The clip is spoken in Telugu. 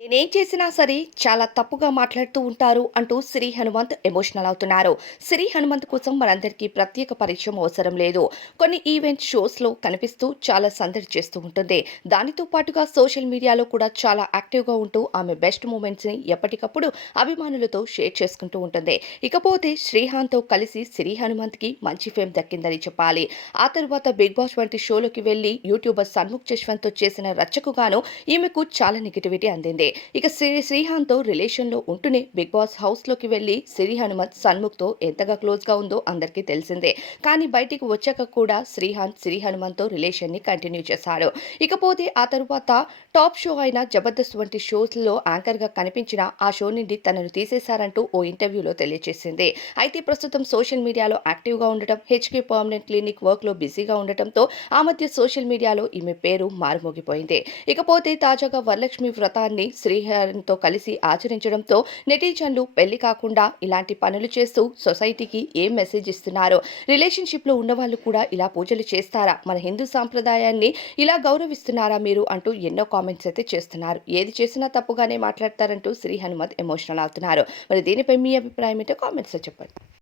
నేనేం చేసినా సరే చాలా తప్పుగా మాట్లాడుతూ ఉంటారు అంటూ శ్రీ హనుమంత్ ఎమోషనల్ అవుతున్నారు. శ్రీ హనుమంత్ కోసం మనందరికీ ప్రత్యేక పరిచయం అవసరం లేదు. కొన్ని ఈవెంట్ షోస్‌లో కనిపిస్తూ చాలా సందడి చేస్తూ ఉంటుంది. దానితో పాటుగా సోషల్ మీడియాలో కూడా చాలా యాక్టివ్‌గా ఉంటూ ఆమె బెస్ట్ మూమెంట్స్‌ని ఎప్పటికప్పుడు అభిమానులతో షేర్ చేసుకుంటూ ఉంటుంది. ఇకపోతే శ్రీహాన్‌తో కలిసి శ్రీ హనుమంత్‌కి మంచి ఫేమ్ దక్కిందని చెప్పాలి. ఆ తరువాత 'బిగ్ బాస్' వంటి షోలోకి వెళ్లి యూట్యూబర్ సన్ముఖ్ జశ్వంత్‌తో చేసిన రచ్చకు గాను ఈమెకు చాలా నెగటివిటీ అందింది. ఇక శ్రీహాన్‌తో రిలేషన్‌లో ఉంటూనే 'బిగ్ బాస్' హౌస్‌లోకి వెళ్లి శ్రీ హనుమంత్ సన్ముఖ్‌తో ఎంతగా క్లోజ్‌గా ఉందో అందరికీ తెలిసిందే. కానీ బయటికి వచ్చాక కూడా శ్రీ హనుమంత్‌తో రిలేషన్‌ని కంటిన్యూ చేశాడు. ఇకపోతే ఆ తరువాత టాప్ షో అయిన 'జబర్దస్త్' వంటి షోస్‌లో యాంకర్‌గా కనిపించిన ఆ షో నుండి తనను తీసేశారంటూ ఓ ఇంటర్వ్యూలో తెలియజేసింది. అయితే ప్రస్తుతం సోషల్ మీడియాలో యాక్టివ్‌గా ఉండటం, హెచ్‌కే పర్మనెంట్ క్లినిక్ వర్క్‌లో బిజీగా ఉండటంతో ఆ మధ్య సోషల్ మీడియాలో ఈమె పేరు మారుమోగిపోయింది. ఇకపోతే తాజాగా వరలక్ష్మి వ్రతాన్ని శ్రీహరితో కలిసి ఆచరించడంతో నెటిజన్లు పెళ్లి కాకుండా ఇలాంటి పనులు చేస్తూ సొసైటీకి ఏం మెసేజ్ ఇస్తున్నారో, రిలేషన్‌షిప్‌లో ఉన్నవాళ్ళు కూడా ఇలా పూజలు చేస్తారా? మన హిందూ సాంప్రదాయాన్ని ఇలా గౌరవిస్తున్నారా మీరు? అంటూ ఎన్నో కామెంట్స్ అయితే చేస్తున్నారు. ఏది చేసినా తప్పుగానే మాట్లాడతారంటూ శ్రీ హనుమత్ ఎమోషనల్ అవుతున్నారు. మరి దీనిపై మీ అభిప్రాయం ఏంటో కామెంట్స్‌లో చెప్పండి.